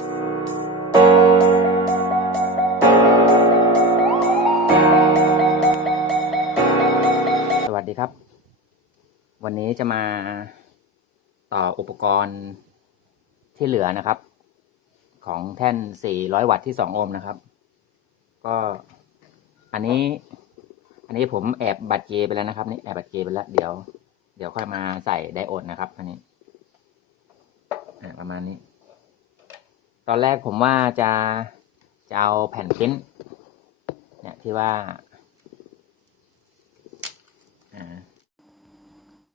สวัสดีครับ วันนี้จะมาต่ออุปกรณ์ที่เหลือนะครับ ของแท่น 400 วัตต์ที่ 2 โอห์มนะครับ ก็อันนี้อันนี้ผมแอบบัตรเจไปแล้วนะครับนี่แอบบัตรเจไปแล้ว เดี๋ยว เดี๋ยวค่อยมาใส่ไดโอดนะครับ อันนี้ประมาณนี้ ตอนแรกผมว่าจะจะเอาแผ่นพิมพ์เนี่ยที่ว่า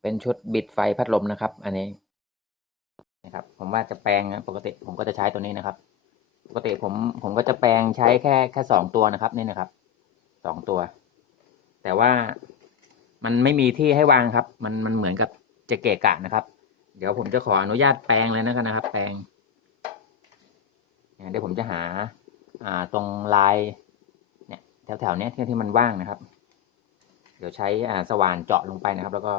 เป็นชุดบิดไฟพัดลมนะครับ อันนี้นะครับ ผมว่าจะแปลงนะปกติผมก็จะใช้ตัวนี้นะครับ ปกติผมผมก็จะแปลงใช้แค่แค่สองตัวนะครับ นี่นะครับสองตัว แต่ว่ามันไม่มีที่ให้วางครับ มันมันเหมือนกับจะเกะกะนะครับ เดี๋ยวผมจะขออนุญาตแปลงเลยนะครับแปลง เดี๋ยวผมจะหาตรงลายเนี่ยแถวๆนี้ที่ที่มันว่างนะครับ เดี๋ยวใช้สว่านเจาะลงไปนะครับ แล้วก็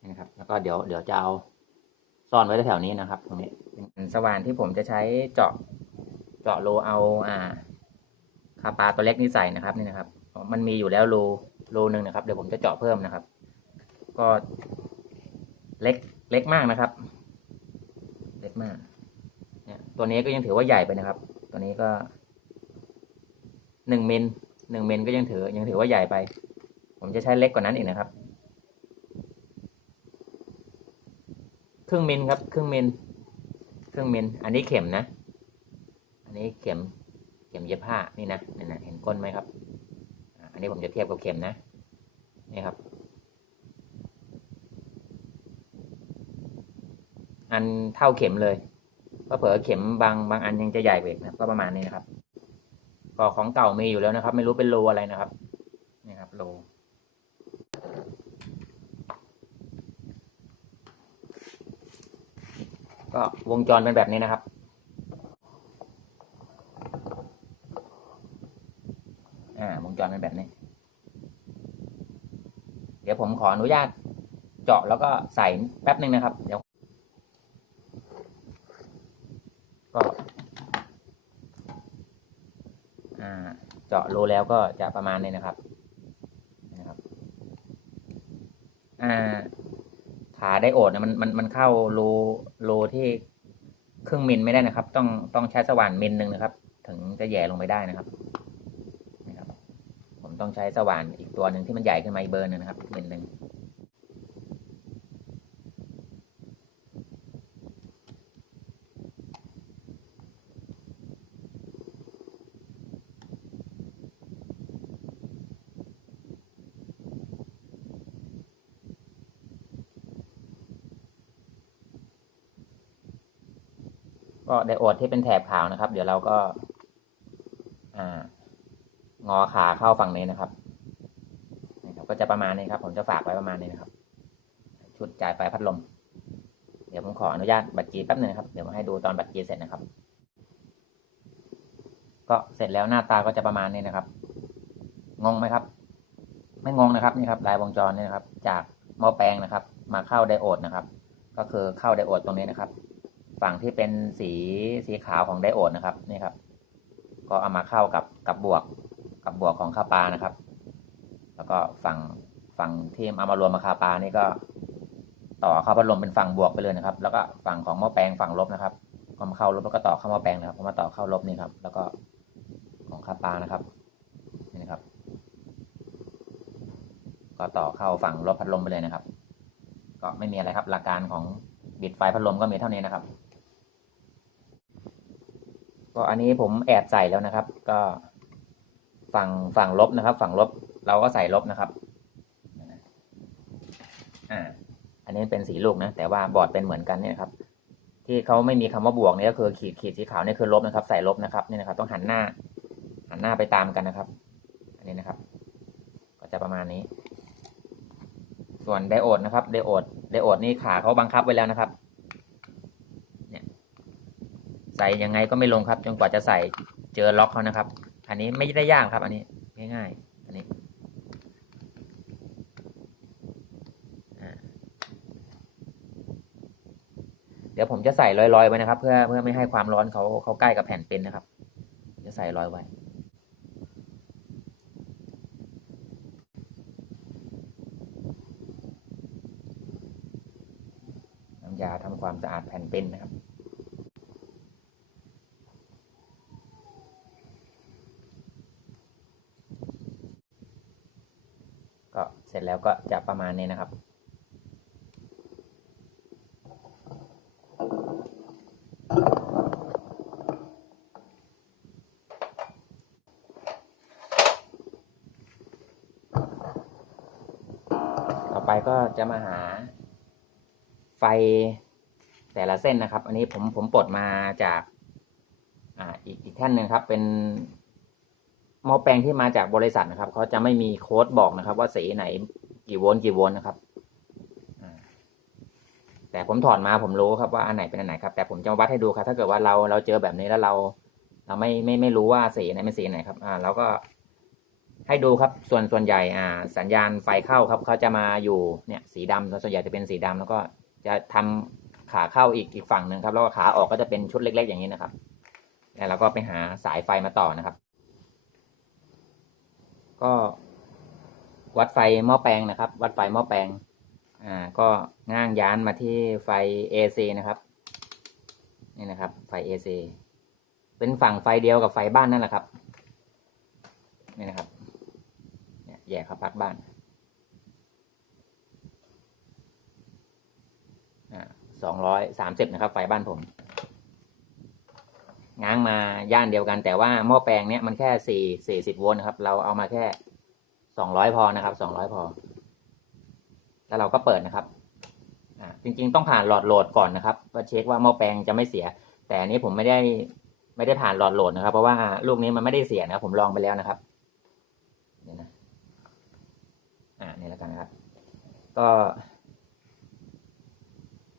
นี่นะครับ แล้วก็เดี๋ยวเดี๋ยวจะเอาซ่อนไว้แถวๆนี้นะครับ ตรงนี้เป็นสว่านที่ผมจะใช้เจาะเจาะรูเอาอ่าคาปลาตัวเล็กนี่ใส่นะครับนี่นะครับ มันมีอยู่แล้วรูรูหนึ่งนะครับเดี๋ยวผมจะเจาะเพิ่มนะครับ ก็เล็กเล็กมากนะครับ เล็กมาก ตัวนี้ก็ยังถือว่าใหญ่ไปนะครับ ตัวนี้ก็หนึ่งมิลหนึ่งมิลก็ยังถือยังถือว่าใหญ่ไป ผมจะใช้เล็กกว่านั้นอีกนะครับ ครึ่งมิลครับ ครึ่งมิลครึ่งมิลอันนี้เข็มนะ อันนี้เข็มเข็มเย็บผ้านี่นะนี่นะเห็นก้นไหมครับ อันนี้ผมจะเทียบกับเข็มนะนี่ครับ อันเท่าเข็มเลย ก็เผลอเข็มบางบางอันยังจะใหญ่กว่าอีกนะก็ประมาณนี้นะครับก็ของเก่ามีอยู่แล้วนะครับ ไม่รู้เป็นโลอะไรนะครับนี่ครับโลก็วงจรเป็นแบบนี้นะครับ อ่าวงจรเป็นแบบนี้ เดี๋ยวผมขออนุญาตเจาะแล้วก็ใส่แป๊บหนึ่งนะครับ เดี๋ยว ก็ อ่า เจาะรูแล้วก็จะประมาณนี้นะครับนะครับอ่าขาไดโอดนะมันมันมันเข้ารูรูที่ครึ่งมิลไม่ได้นะครับ ต้องต้องใช้สว่านมิลหนึ่งนะครับ ถึงจะแย่ลงไปได้นะครับนะครับ ผมต้องใช้สว่านอีกตัวหนึ่งที่มันใหญ่ขึ้นมาอีกเบอร์นึงนะครับมิลหนึ่ง ไดโอดที่เป็นแถบขาวนะครับ เดี๋ยวเราก็งอขาเข้าฝั่งนี้นะครับนะครับ ก็จะประมาณนี้ครับ ผมจะฝากไว้ประมาณนี้นะครับ ชุดจ่ายไฟพัดลม เดี๋ยวผมขออนุญาตบัตรจีแป๊บหนึงนะครับ เดี๋ยวมาให้ดูตอนบัตรจีเสร็จนะครับ ก็เสร็จแล้วหน้าตาก็จะประมาณนี้นะครับ งงไหมครับ ไม่งงนะครับนี่ครับลายวงจรนี่นะครับ จากหม้อแปลงนะครับ มาเข้าไดโอดนะครับ ก็คือเข้าไดโอดตรงนี้นะครับ ฝั่งที่เป็นสีสีขาวของไดโอดนะครับนี่ครับ ก็เอามาเข้ากับกับบวกกับบวกของคาปานะครับ แล้วก็ฝั่งฝั่งที่เอามารวมมาคาปานี่ก็ต่อเข้าพัดลมเป็นฝั่งบวกไปเลยนะครับ แล้วก็ฝั่งของหม้อแปลงฝั่งลบนะครับก็มาเข้าลบแล้วก็ต่อเข้าหม้อแปลงนะครับก็มาต่อเข้าลบนี่ครับ แล้วก็ของคาปานะครับนี่นะครับ ก็ต่อเข้าฝั่งลบพัดลมไปเลยนะครับ ก็ไม่มีอะไรครับหลักการของบิดไฟพัดลมก็มีเท่านี้นะครับ ก็อันนี้ผมแอบใส่แล้วนะครับ ก็ฝั่งฝั่งลบนะครับ ฝั่งลบเราก็ใส่ลบนะครับอ่าอันนี้เป็นสีลูกนะ แต่ว่าบอร์ดเป็นเหมือนกันเนี่ยครับ ที่เขาไม่มีคำว่าบวกเนี่ยก็คือขีดขีดสีขาวเนี่ยคือลบนะครับ ใส่ลบนะครับนี่นะครับ ต้องหันหน้า หันหน้าไปตามกันนะครับ อันนี้นะครับ ก็จะประมาณนี้ ส่วนไดโอดนะครับไดโอดไดโอดนี่ขาเขาบังคับไว้แล้วนะครับ เนี่ยใส่ยังไงก็ไม่ลงครับ จนกว่าจะใส่เจอล็อกเขานะครับ อันนี้ไม่ได้ยากครับ อันนี้ง่ายๆอันนี้เดี๋ยวดี๋ยวผมจะใส่ลอยๆไว้นะครับ เพื่อเพื่อไม่ให้ความร้อนเขาเขาใกล้กับแผ่นเป็นนะครับ จะใส่ลอยไว้น้ำยาทำความสะอาดแผ่นเป็นนะครับ ก็เสร็ จแล้วก็จะประมาณนี้นะครับ ต่อไปก็จะมาหาไฟแต่ละเส้นนะครับ อันนี้ผมผมปลดมาจากอ่าอีกอีกแท่นหนึ่งครับเป็น หม้อแปลงที่มาจากบริษัทนะครับเขาจะไม่มีโค้ดบอกนะครับ ว่าสีไหนกี่โวลต์กี่โวลต์นะครับแต่ผมถอดมาผมรู้ครับว่าอันไหนเป็นอันไหนครับ แต่ผมจะมาวัดให้ดูครับ ถ้าเกิดว่าเราเราเจอแบบนี้แล้วเรา เราไม่ไม่ไม่รู้ว่าสีไหนเป็นสีไหนครับ อ่าเราก็ให้ดูครับ ส่วนส่วนใหญ่ อ่า สัญญาณไฟเข้าครับเขาจะมาอยู่เนี่ยสีดำส่วนใหญ่จะเป็นสีดำแล้วก็จะทำขาเข้าอีกอีกฝั่งหนึ่งครับ แล้วก็ขาออกก็จะเป็นชุดเล็ก ๆ อย่างนี้นะครับแล้วเราก็ไปหาสายไฟมาต่อนะครับ ก็วัดไฟหม้อแปลงนะครับ วัดไฟหม้อแปลง อ่า ก็ง่างยานมาที่ไฟ AC นะครับ นี่นะครับ ไฟ AC เป็นฝั่งไฟเดียวกับไฟบ้านนั่นแหละครับ นี่นะครับแย่เข้าปลั๊กบ้านอ่าสองร้อยสามสิบนะครับ ไฟบ้านผม ง้างมาย่านเดียวกัน แต่ว่าหม้อแปลงเนี้ยมันแค่สี่สี่สิบโวลต์นะครับ เราเอามาแค่สองร้อยพอนะครับสองร้อยพอ แล้วเราก็เปิดนะครับอ่าจริงๆต้องผ่านหลอดโหลดก่อนนะครับเพื่อเช็คว่าหม้อแปลงจะไม่เสีย แต่อันนี้ผมไม่ได้ไม่ได้ผ่านหลอดโหลดนะครับ เพราะว่าลูกนี้มันไม่ได้เสียนะครับผมลองไปแล้วนะครับเดี๋ยนะอ่านี่แล้วกันนะครับ ก็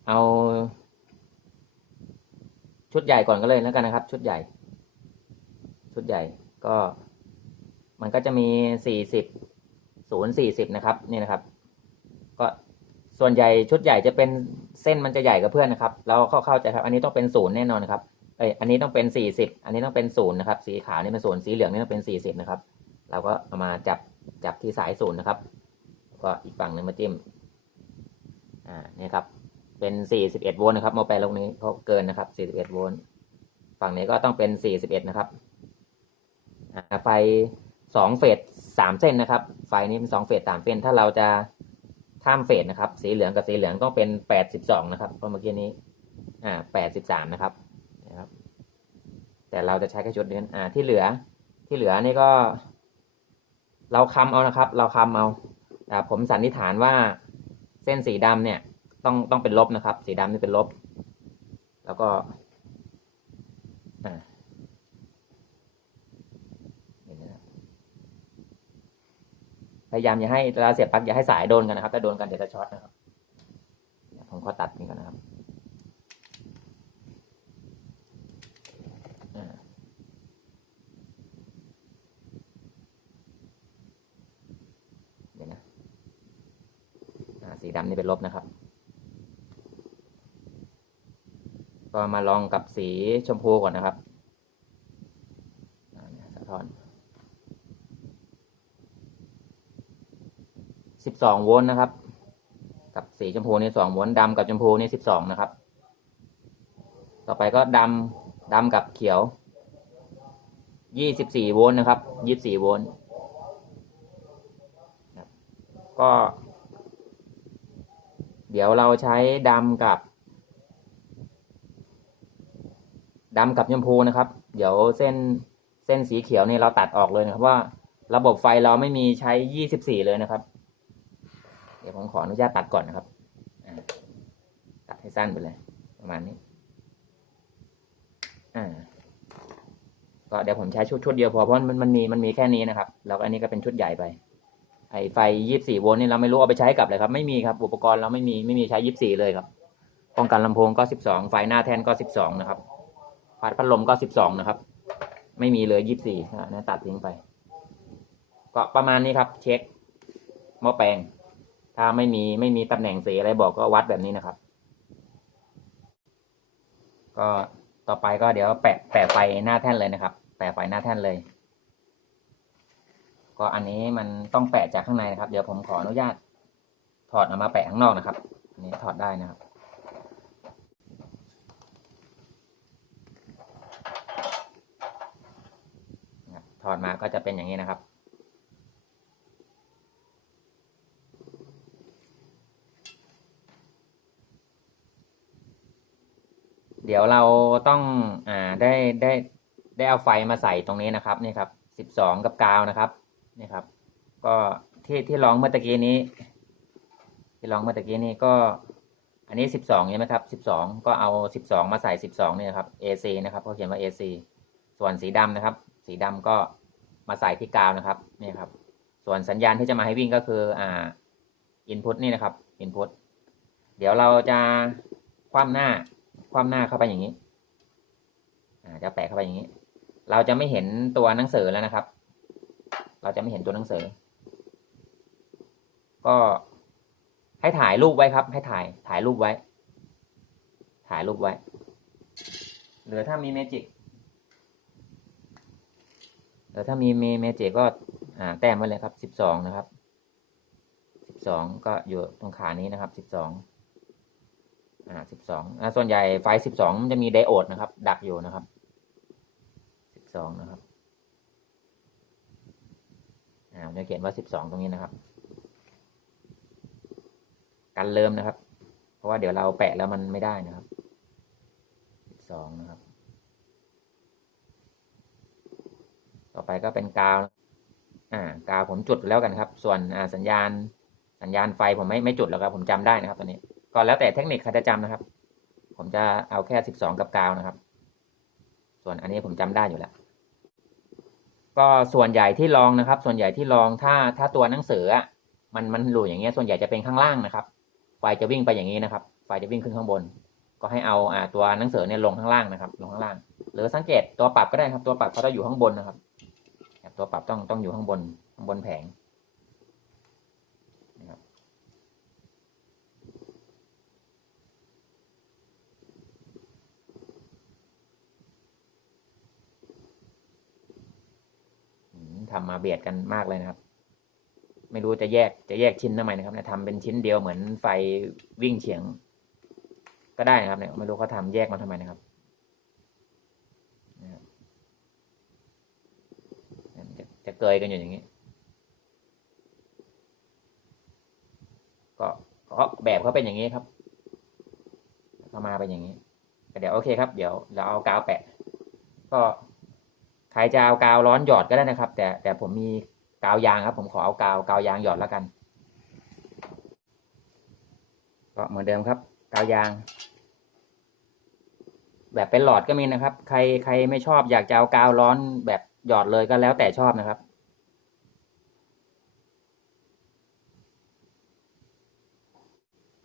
เอา ชุดใหญ่ก่อนก็เลยแล้วกันนะครับ ชุดใหญ่ ชุดใหญ่ก็ มันก็จะมีสี่สิบศูนย์สี่สิบนะครับ นี่นะครับ ก็ส่วนใหญ่ชุดใหญ่จะเป็นเส้นมันจะใหญ่กับเพื่อนนะครับ เราเข้าเข้าใจครับ อันนี้ต้องเป็นศูนย์แน่นอนนะครับเอ้ยอันนี้ต้องเป็นสี่สิบอันนี้ต้องเป็นศูนย์นะครับ สีขาวนี่เป็นศูนย์สีเหลืองนี่ต้องเป็นสี่สิบนะครับ เราก็เอามาจับจับที่สายศูนย์นะครับ ก็อีกฝั่งหนึ่งมาจิ้มอ่านี่ครับ เป็นสี่สิบเอ็ดโวลต์นะครับโมแปลลูกนี้เพราะเกินนะครับสี่สิบเอ็ดโวลต์ฝั่งนี้ก็ต้องเป็นสี่สิบเอ็ดนะครับไฟสองเฟสสามเส้นนะครับ ไฟนี้เป็นสองเฟสสามเส้นถ้าเราจะข้ามเฟสนะครับ สีเหลืองกับสีเหลืองต้องเป็นแปดสิบสองนะครับเพราะเมื่อกี้นี้ อ่าแปดสิบสามนะครับนะครับ แต่เราจะใช้แค่ชุดนี้อ่า ที่เหลือที่เหลือนี่ก็ เราคำเอานะครับ เราคำเอาแต่ผมสันนิษฐานว่าเส้นสีดำเนี่ย ต้องต้องเป็นลบนะครับ สีดำนี่เป็นลบ แล้วก็พยายามอย่าให้เวลาเสียบปลั๊กอย่าให้สายโดนกันนะครับถ้าโดนกันเดี๋ยวจะช็อตนะครับผมขอตัดนี่ก่อนนะครับเดี๋ยวนะสีดำนี่เป็นลบนะครับ ก็มาลองกับสีชมพูก่อนนะครับสะท้อนสิบสองโวลต์นะครับ กับสีชมพูนี่สองโวลต์ดำกับชมพูนี่สิบสองนะครับ ต่อไปก็ดำดำกับเขียวยี่สิบสี่โวลต์นะครับยี่สิบสี่โวลต์ก็ เดี๋ยวเราใช้ดำกับ ดำกับชมพูนะครับ เดี๋ยวเส้นเส้นสีเขียวนี่เราตัดออกเลยนะครับว่า ระบบไฟเราไม่มีใช้ยี่สิบสี่เลยนะครับ เดี๋ยวผมขออนุญาตตัดก่อนนะครับตัดให้สั้นไปเลย ประมาณนี้อ่าก็เดี๋ยวผมใช้ชุดชุดเดียวพอเพราะมันมันมีมันมีแค่นี้นะครับ แล้วอันนี้ก็เป็นชุดใหญ่ไปไอไฟยี่สี่โวลต์นี่เราไม่รู้เอาไปใช้กับเลยครับ ไม่มีครับอุปกรณ์เราไม่มีไม่มีใช้ยี่สี่เลยครับป้องกันลำโพงก็สิบสองไฟหน้าแท่นก็สิบสองนะครับ ไฟพัดลมก็สิบสองนะครับ ไม่มีเลยยี่สี่นะตัดทิ้งไป ก็ประมาณนี้ครับ เช็คหม้อแปลง ถ้าไม่มีไม่มีตำแหน่งสีอะไรบอกก็วัดแบบนี้นะครับ ก็ต่อไปก็เดี๋ยวแปะแปะไฟหน้าแท่นเลยนะครับ แปะไฟหน้าแท่นเลย ก็อันนี้มันต้องแปะจากข้างในนะครับ เดี๋ยวผมขออนุญาตถอดออกมาแปะข้างนอกนะครับ อันนี้ถอดได้นะครับ ถอดมาก็จะเป็นอย่างนี้นะครับ เดี๋ยวเราต้องอ่าได้ได้ได้เอาไฟมาใส่ตรงนี้นะครับนี่ครับสิบสองกับกาวนะครับนี่ครับ ก็ที่ที่ลองเมื่อตะกี้นี้ ที่ลองเมื่อตะกี้นี้ก็อันนี้สิบสองใช่ไหมครับสิบสองก็เอาสิบสองมาใส่สิบสองนี่นะครับ AC นะครับเขาเขียนว่า AC ส่วนสีดำนะครับ สีดำก็มาใส่ที่กาวนะครับนี่ครับ ส่วนสัญญาณที่จะมาให้วิ่งก็คืออ่า input นี่นะครับ input เดี๋ยวเราจะคว่ำหน้าคว่ำหน้าเข้าไปอย่างนี้อ่าจะแปะเข้าไปอย่างนี้ เราจะไม่เห็นตัวหนังสือแล้วนะครับ เราจะไม่เห็นตัวหนังสือ ก็ให้ถ่ายรูปไว้ครับ ให้ถ่ายถ่ายรูปไว้ ถ่ายรูปไว้ หรือถ้ามีเมจิก หรือถ้ามีเมเมจิกก็อ่าแต้มไว้เลยครับสิบสองนะครับสิบสองก็อยู่ตรงขานี้นะครับสิบสองอ่าสิบสองส่วนใหญ่ไฟสิบสองมันจะมีไดโอดนะครับ ดักอยู่นะครับสิบสองนะครับอ่าจะเขียนว่าสิบสองตรงนี้นะครับ กันเริ่มนะครับ เพราะว่าเดี๋ยวเราแปะแล้วมันไม่ได้นะครับสิบสองนะครับ ต่อไปก็เป็นกาวอ่ากาวผมจุดแล้วกันครับ ส่วนอ่าสัญญาณสัญญาณไฟผมไม่ไม่จุดแล้วครับผมจำได้นะครับตอนนี้ก็แล้วแต่เทคนิคใครจะจำนะครับ ผมจะเอาแค่สิบสองกับกาวนะครับ ส่วนอันนี้ผมจำได้อยู่แล้ว ก็ส่วนใหญ่ที่ลองนะครับ ส่วนใหญ่ที่ลองถ้าถ้าตัวหนังสืออะมันมันหลุดอย่างเงี้ยส่วนใหญ่จะเป็นข้างล่างนะครับ ไฟจะวิ่งไปอย่างนี้นะครับ ไฟจะวิ่งขึ้นข้างบน ก็ให้เอาอ่าตัวหนังสือเนี่ยลงข้างล่างนะครับ ลงข้างล่าง หรือสังเกตตัวปรับก็ได้ครับ ตัวปรับเขาจะอยู่ข้างบนนะครับ ตัวปรับต้องต้องอยู่ข้างบนข้างบนแผงทำมาเบียดกันมากเลยนะครับ ไม่รู้จะแยกจะแยกชิ้นทำไมนะครับเนี่ยทำเป็นชิ้นเดียวเหมือนไฟวิ่งเฉียง ก็ได้นะครับเนี่ยไม่รู้เขาทำแยกมาทำไมนะครับจะจะ เกยกันอยู่อย่างนี้ ก็ก็แบบเขาเป็นอย่างนี้ครับเขามาเป็นอย่างนี้เดี๋ยวโอเคครับเดี๋ยวเราเอากาวแปะ ก็ใครจะเอากาวร้อนหยอดก็ได้นะครับ แต่แต่ผมมีกาวยางครับ ผมขอเอากาวกาวยางหยอดแล้วกัน ก็เหมือนเดิมครับ กาวยาง แบบเป็นหลอดก็มีนะครับ ใครใครไม่ชอบอยากจะเอากาวร้อนแบบหยอดเลยก็แล้วแต่ชอบนะครับ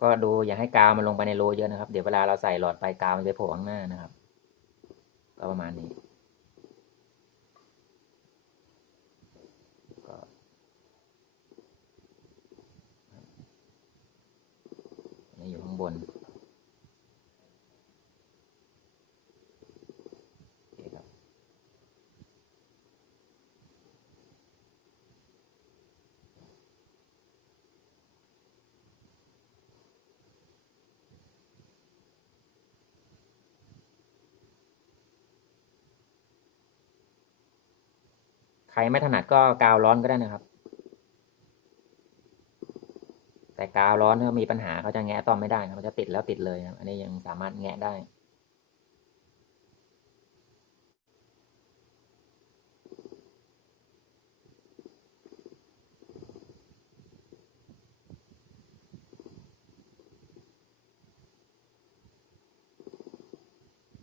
ก็ดูอย่าให้กาวมันลงไปในโลเยอะนะครับ เดี๋ยวเวลาเราใส่หลอดไปกาวมันจะโผล่ข้างหน้านะครับ ก็ประมาณนี้ก็นี่อยู่ข้างบนโอเคครับ ใครไม่ถนัดก็กาวร้อนก็ได้นะครับ แต่กาวร้อนถ้ามีปัญหาเขาจะแงะต้อมไม่ได้นะเขาจะติดแล้วติดเลยนะอันนี้ยังสามารถแงะได้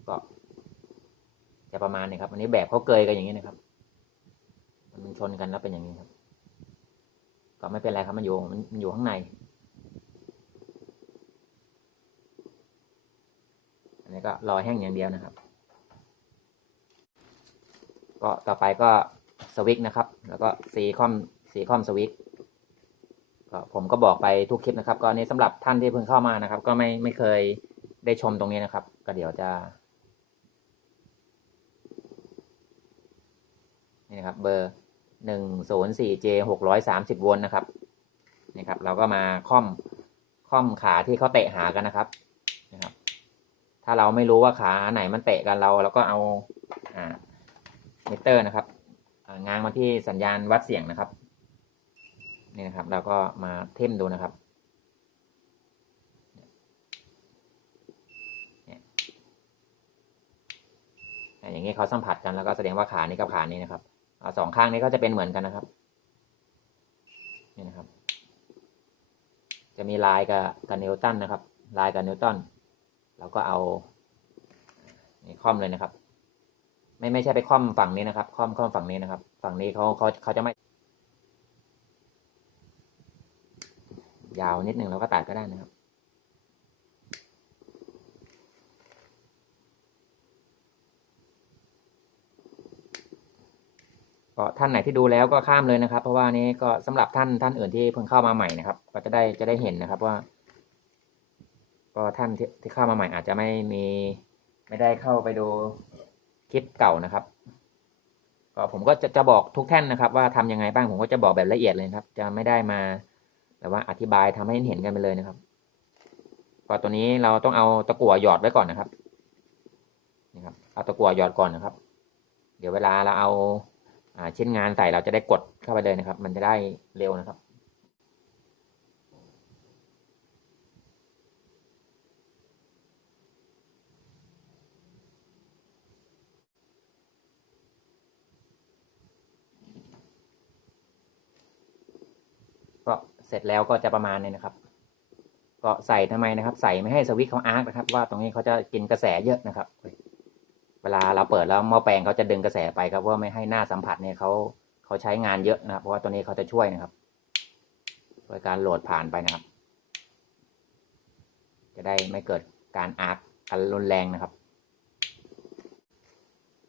ก็จะประมาณนี้ครับ อันนี้แบบเขาเกยกันอย่างนี้นะครับ ชนกันแล้วเป็นอย่างนี้ครับ ก็ไม่เป็นไรครับมันอยู่มันอยู่ข้างใน อันนี้ก็รอแห้งอย่างเดียวนะครับ ก็ต่อไปก็สวิตนะครับ แล้วก็สีคอมสีคอมสวิตก็ผมก็บอกไปทุกคลิปนะครับ ก็นี้สำหรับท่านที่เพิ่งเข้ามานะครับ ก็ไม่ไม่เคยได้ชมตรงนี้นะครับ ก็เดี๋ยวจะนี่นะครับเบอร์ หนึ่งศูนย์สี่เจหกร้อยสามสิบโวลต์นะครับนี่ครับ เราก็มาค่อมค่อมขาที่เขาเตะหากันนะครับนะครับ ถ้าเราไม่รู้ว่าขาไหนมันเตะกันเราเราก็เอาอ่ามิเตอร์นะครับอ่างางมาที่สัญญาณวัดเสียงนะครับนี่นะครับเราก็มาเทมดูนะครับอะอย่างนี้เขาสัมผัสกันแล้วก็แสดงว่าขานี้กับขานี้นะครับ อสองข้างนี้ก็จะเป็นเหมือนกันนะครับนี่นะครับ จะมีลายกับกับนิวตันนะครับ ลายกับนิวตันเราก็เอานี่ค่อมเลยนะครับ ไม่ไม่ใช่ไปค่อมฝั่งนี้นะครับ ค่อมค่อมฝั่งนี้นะครับ ฝั่งนี้เขาเขาเขาจะไม่ ยาวนิดหนึ่งเราก็ตัดก็ได้นะครับ ก็ท่านไหนที่ดูแล้วก็ข้ามเลยนะครับ เพราะว่านี้ก็สำหรับท่านท่านอื่นที่เพิ่งเข้ามาใหม่นะครับ ก็จะได้จะได้เห็นนะครับว่า ก็ท่านที่ที่เข้ามาใหม่อาจจะไม่มีไม่ได้เข้าไปดูคลิปเก่านะครับ ก็ผมก็จะจะบอกทุกท่านนะครับ ว่าทำยังไงบ้างผมก็จะบอกแบบละเอียดเลยครับ จะไม่ได้มาแบบว่าอธิบายทำให้เห็นกันไปเลยนะครับก็ตัวนี้เราต้องเอาตะกั่วหยอดไว้ก่อนนะครับนี่ครับ เอาตะกั่วหยอดก่อนนะครับ เดี๋ยวเวลาเราเอา ชิ้นงานใส่เราจะได้กดเข้าไปเลยนะครับ มันจะได้เร็วนะครับก็เสร็จแล้วก็จะประมาณนี้นะครับ ก็ใส่ทำไมนะครับ ใส่ไม่ให้สวิตช์เขาอาร์คนะครับ ว่าตรงนี้เขาจะกินกระแสเยอะนะครับ เวลาเราเปิดแล้วหม้อแปลงเขาจะดึงกระแสไปครับว่าไม่ให้หน้าสัมผัสเนี่ยเขาเขาใช้งานเยอะนะครับ เพราะว่าตัวนี้เขาจะช่วยนะครับโดยการโหลดผ่านไปนะครับ จะได้ไม่เกิดการอาร์คกันรุนแรงนะครับ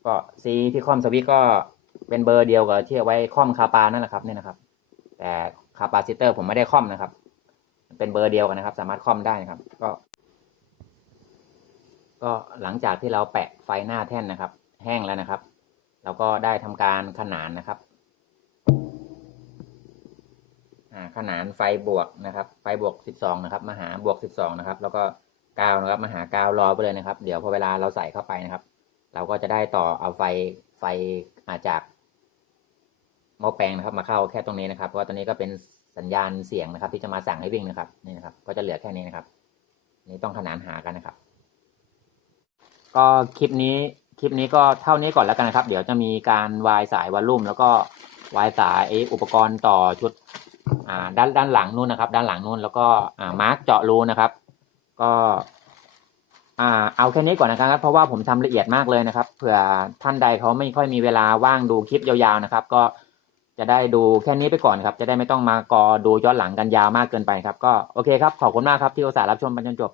ก็ซีที่คอมสวิตก็เป็นเบอร์เดียวกับที่เอาไว้คอมคาปานั่นแหละครับเนี่ยนะครับ แต่คาปาซิเตอร์ผมไม่ได้คอมนะครับ เป็นเบอร์เดียวกันนะครับ สามารถคอมได้นะครับ ก็ ก็หลังจากที่เราแปะไฟหน้าแท่นนะครับ แห้งแล้วนะครับ เราก็ได้ทำการขนานนะครับขนานไฟบวกนะครับ ไฟบวก 12 นะครับ มาหาบวก 12 นะครับ แล้วก็กาวนะครับมาหากาวรอไปเลยนะครับ เดี๋ยวพอเวลาเราใส่เข้าไปนะครับ เราก็จะได้ต่อเอาไฟไฟอาจากหม้อแปลงนะครับ มาเข้าแค่ตรงนี้นะครับเพราะว่าตัวนี้ก็เป็นสัญญาณเสียงนะครับ ที่จะมาสั่งให้วิ่งนะครับนี่นะครับ ก็จะเหลือแค่นี้นะครับ นี่ต้องขนานหากันนะครับ ก็คลิปนี้คลิปนี้ก็เท่านี้ก่อนแล้วกันนะครับ เดี๋ยวจะมีการวายสายวอลลุ่ม แล้วก็วายสายอุปกรณ์ต่อชุดด้านด้านหลังนู่นนะครับ ด้านหลังนู่นแล้วก็มาร์กเจาะรูนะครับ ก็เอาแค่นี้ก่อนนะครับ เพราะว่าผมทำละเอียดมากเลยนะครับเผื่อท่านใดเขาไม่ค่อยมีเวลาว่างดูคลิปยาวๆนะครับ ก็จะได้ดูแค่นี้ไปก่อนครับ จะได้ไม่ต้องมากอดูย้อนหลังกันยาวมากเกินไปครับ ก็โอเคครับขอบคุณมากครับที่อุตส่าห์รับชมไปจนจบ